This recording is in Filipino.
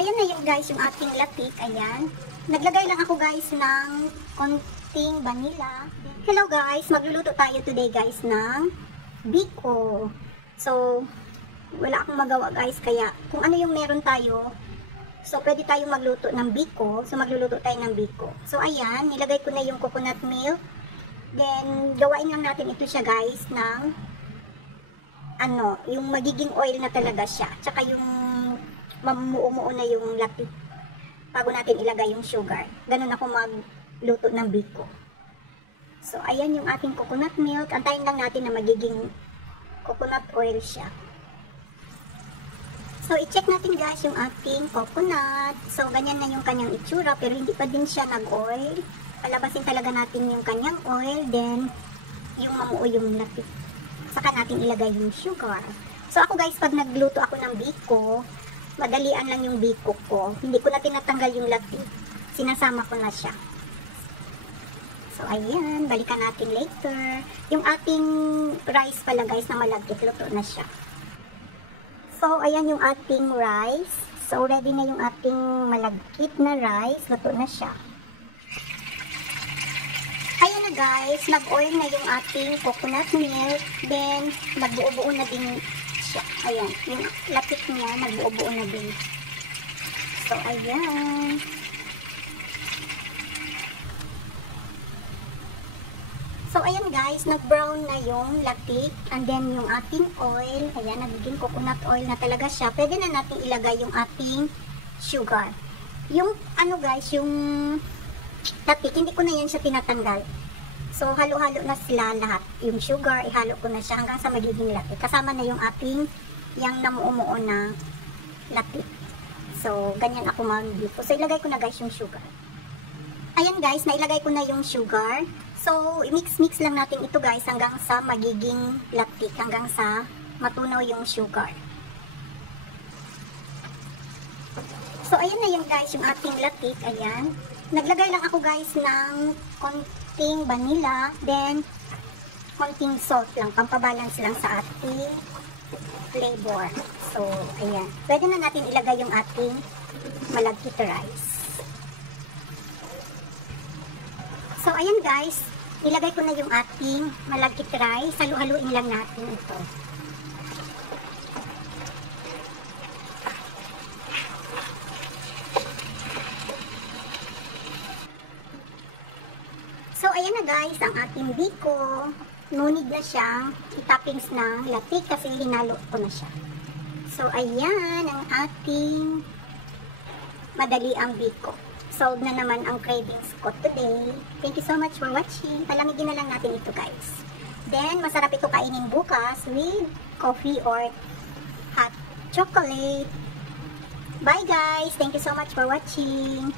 ayan na yun guys, yung ating latik. Ayan. Naglagay lang ako guys ng konting vanilla. Hello guys, magluluto tayo today guys ng biko. So, wala akong magawa guys, kaya kung ano yung meron tayo, so pwede tayong magluto ng biko. So, magluluto tayo ng biko. So, ayan, nilagay ko na yung coconut milk. Then, gawain lang natin ito siya guys ng yung magiging oil na talaga siya. Tsaka yung mamuumuo na yung latik bago natin ilagay yung sugar. Ganun ako magluto ng biko. So, ayan yung ating coconut milk. Antayin lang natin na magiging coconut oil siya. So, i-check natin guys yung ating coconut. So, ganyan na yung kanyang itsura, pero hindi pa din siya nag-oil. Palabasin talaga natin yung kanyang oil, then yung mamuo yung latik. Saka natin ilagay yung sugar. So, ako guys, pag nagluto ako ng biko, madalian lang yung biko ko. Hindi ko na tinatanggal yung latik. Sinasama ko na siya. So, ayan. Balikan natin later. Yung ating rice pala guys na malagkit, luto na siya. So, ayan yung ating rice. So, ready na yung ating malagkit na rice. Luto na siya. Ayan na guys. Nag-oil na yung ating coconut milk. Then, magbuo-buo na din siya. Ayan. Yung latik niya, magbuo-buo na din. So, ayan. So, ayan guys, nag-brown na yung latik. And then, yung ating oil, ayan, nagiging coconut oil na talaga siya. Pwede na natin ilagay yung ating sugar. Yung, guys, yung latik, hindi ko na yan siya tinatanggal. So, halo-halo na sila lahat. Yung sugar, ihalo ko na siya hanggang sa magiging latik. Kasama na yung ating, yung namuumuo na latik. So, ganyan ako mag-biko. So, ilagay ko na guys yung sugar. Ayan guys, nailagay ko na yung sugar. So, i-mix-mix lang natin ito guys hanggang sa magiging latik, hanggang sa matunaw yung sugar. So, ayan na yung guys, yung ating latik. Ayan. Naglagay lang ako guys ng konting vanilla, then konting salt lang, pampabalance lang sa ating flavor. So, ayan. Pwede na natin ilagay yung ating malagkit rice. So, ayan guys, nilagay ko na yung ating malagkit rice. Halu-haluin lang natin ito. So, ayan na guys, ang ating biko. No need na siyang i-toppings ng latik kasi hinalo ko na siya. So, ayan ang ating madali ang biko. Solved na naman ang cravings ko today. Thank you so much for watching. Palamigin na lang natin ito guys. Then, masarap ito kainin bukas with coffee or hot chocolate. Bye guys! Thank you so much for watching.